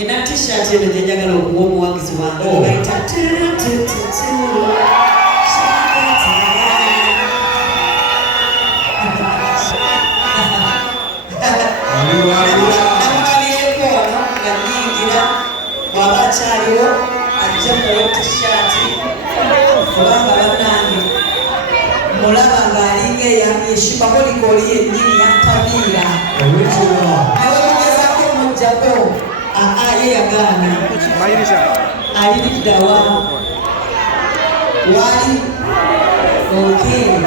ina t-shirt eno gye njagala okuwa omuwagizi wange bayita namubaliyeko wano nga nnyingira bw'aba akyaliwo ajja muwa t-shirt kubanga bannange mulaba ng'alinga eyeshiba kolikoli yennyini yattabiira nawe mugezako omuggyako ye yagaana aliddawa wali okay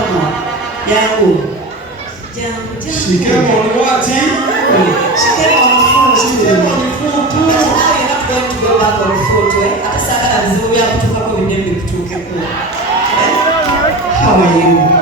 Come on. Yangu. She came on what? She came on foot. But now you're not going to go back on foot. Hata sasa lazima kutoka kwa vidembe kutoke kwa. How are you?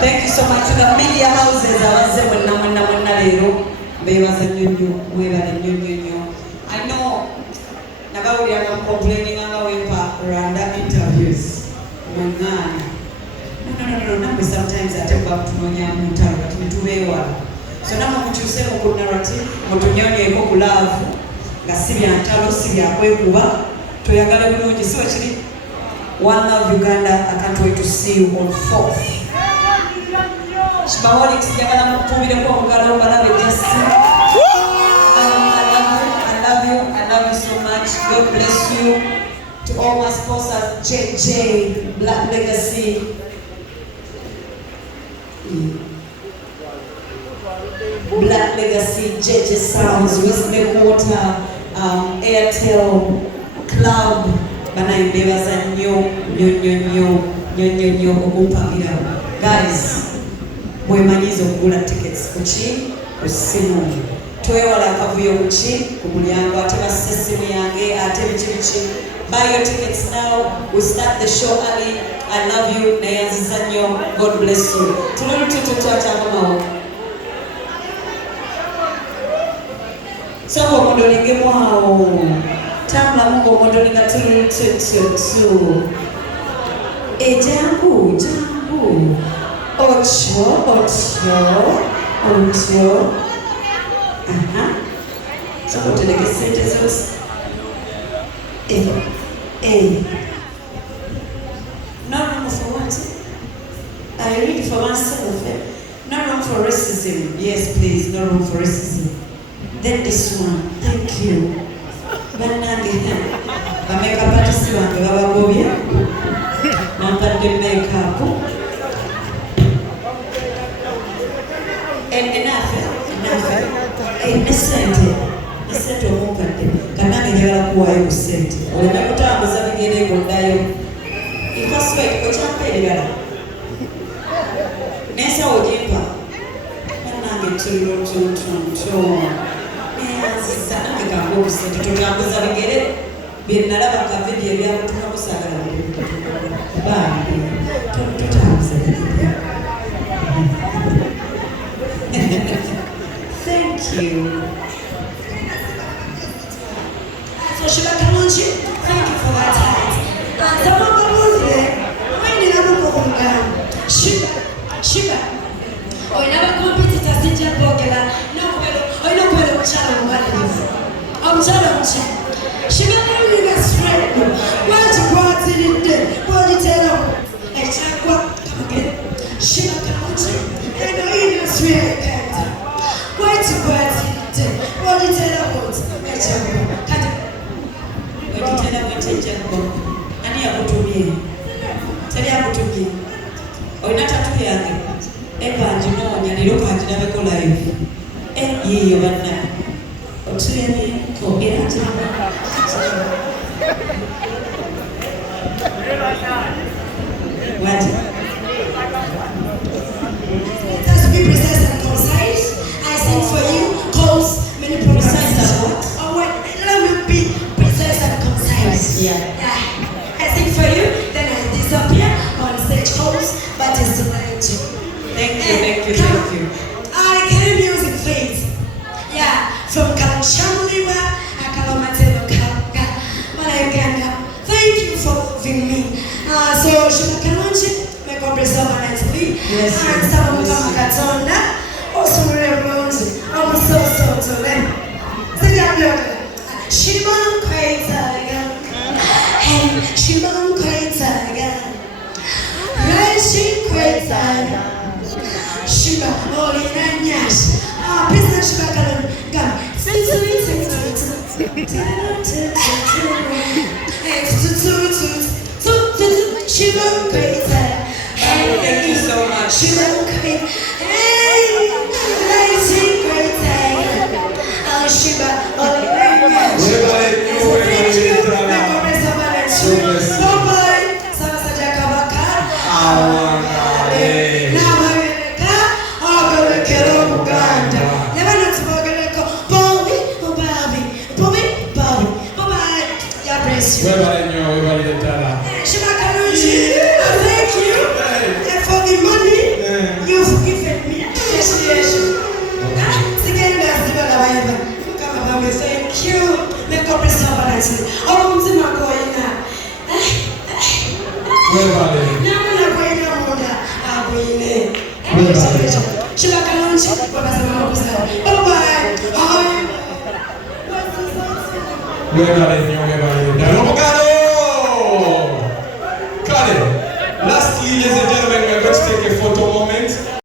Thank you so much to the media houses. beebaza nnyo mwebale nnyo. I know nabawulira complaining nga wempa random interviews mwengaana no namwe sometimes ate bakutunonyamu ntalo kati netubeewala so namwe mukyusemu ku narrative mutunyonyeeko ku laavu nga si bya ntalo si byakwekuba toyagala bulungi si wakiri One Love Uganda. I can't wait to see you on 4th. Shibawoli kisijagala mukubire kwa mugalo balabe just I love you so much. God bless you. To all my sponsors, JJ, Black Legacy. Black Legacy, JJ Sounds, Westlake Water, Airtel, Club, banayimbebaza nnyo okumpagira. Guys, mwemanyiza okugula tickets kuki kusimu. Twewala akavuyo kuki ku mulyango ate basse essimu yange ate biki. Buy your tickets now. We start the show early. I love you. Nayanziza nnyo. God bless you. Tululutututwakyamawo. Soko omundolingemwawo. Tambula mungu omundolinga tululutututu. Jangu. Ocho. Soko teleke sente zose. No room for what? I read for myself. No room for racism. Yes, please, no room for racism. Then this one, thank you. Banange, makeup artist wange babagobye. Nampadde makeup. Enough. Nesente omukadde. Kanange njagala kuwaayo ku ssente. Olina kutambuza bigere ng'oddayo. Ikasweka okyampeerera. N'ensawo gyempa. Kanange tulo. Neyanziza nange kange obusente. Totambuza bigere. Bye nalaba ka vidiyo ebyakutuma kusaagala biri. Bambi. Totambuza bigere. Thank you. So Shiba Kalonji, thank you for that height. Zamanga Muzile, when you have a program, Shiba, or never competitors in Jabogela, no, or no, Chala, I'm Chala. Shiba Kalonji is straight. What's your party in there? What did you tell them? I check what again. Shiba Kalonji, and I know straight. What's your party in there? What did you tell them? I check what. Ani yakutumye? Teri yakutumye. Olina tatu yange. Banginoonya leero kanginabeko live. Yiyo banna. Otulyeko era ntiraba. What? It has to be precise and concise. I sing for you, cause many precise and what? Oh wait, let me be precise and concise. Yeah. I sing for you, then I disappear on stage host, but it's too late. Thank you. I can music, please. Yeah, from Kalashamliwa, Akalamatelo Kaka, Malaganda. Thank you for loving me. So, Shiba Kalonji, make up yourself and yes, and some Katonda, also Reverend, almost so to them. Say that, Shiba Kwaitaga. Hey, Shiba Kwaitaga. Rising Kwaitaga. Shiba, Olina Nyash. Business Shiba Kalonji. Sing. Shiba Kwaitaga. Thank you so much. Shiba Kwaitaga. Hey, Rising Kwaitaga. Shiba, Olina Nyash. Shiba Kalonji, thank you for the money you've given me. Appreciation. Thank you. Make up yourself and I say, oh, I'm going to go in now. Where are they? No, I'm not going to go there. I'm going in. Where are they? Shiba Kalonji. Bye-bye. Where are they?